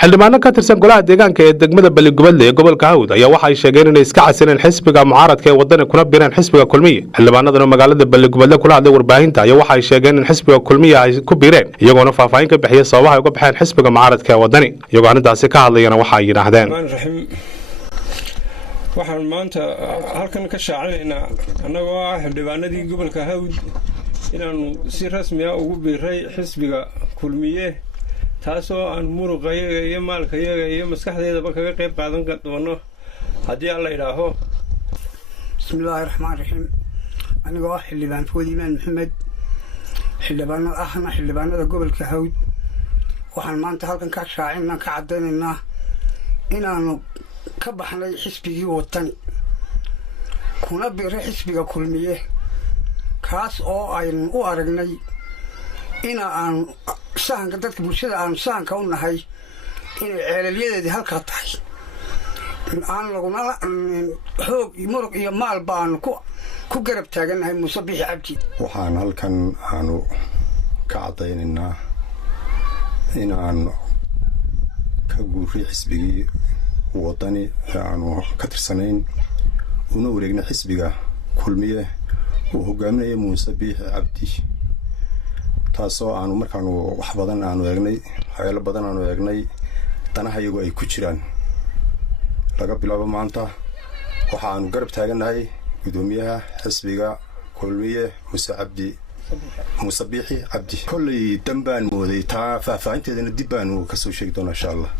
xildhibaano ka tirsan golaha deegaanka ee degmada Baligubadle ee gobolka Hawd ayaa waxa ay sheegeen inay iska casineen xisbiga mucaaradka ee waddan kuna biireen xisbiga Kulmiye. xildhibaanaduna magaalada Baligubadle kula hadlay warbaahinta ayaa waxa ay sheegeen in xisbiga Kulmiye ay ku biireen iyagoona faahfaahin ka bixiyay sababaha ay uga baxeen xisbiga mucaaradka ee waddani. iyagoo arintaasi ka hadlayana waxa ay yiraahdeen waxaan maanta halkan ka shaacinaynaa annagoo ah xildhibaanadii gobolka Hawd inaanu si rasmi ah ugu biiray xisbiga Kulmiye taasoo aan muruqayaga iyo maalkayaga iyo maskaxdeedaba kaga qayb qaadan doono haddii alla ilaaho. bismillaahi raxmaani raxiim. anigoo ah xildhibaan Foodi Imaan Maxamed xildhibaanada gobolka Hawd waxaan maanta halkan ka shaacinaa ka cadaynaynaa inaanu ka baxnay xisbigii wadani kuna biiray xisbiga Kulmiye kaas oo aynu u aragnay in aan sahanka dadka bulshada aan sahanka u nahay inay ceelaliyadeedii halkaa tahay aan laguna xoog muruq iyo maal baan ku garab taaganahay Muuse Biixi Cabdi. waxaan halkan aanu ka cadaynaynaa in aan ka guuray xisbigii wadani aanu ka tirsanayn una wareegnay xisbiga Kulmiye uu hogaaminayay Muuse Biixi Cabdi taasoo aanu markaanu wax badan aanu eegnay hay'ado badan aanu eegnay danaha iyagu ay ku jiraan laga bilaabo maanta waxaanu garab taaganahay gudoomiyaha xisbiga Kulmiye Muuse Biixi Cabdi. kolley dambaan mooday taa faahfaahinteedana dib baanu ka soo sheegi doonaa insha Allah.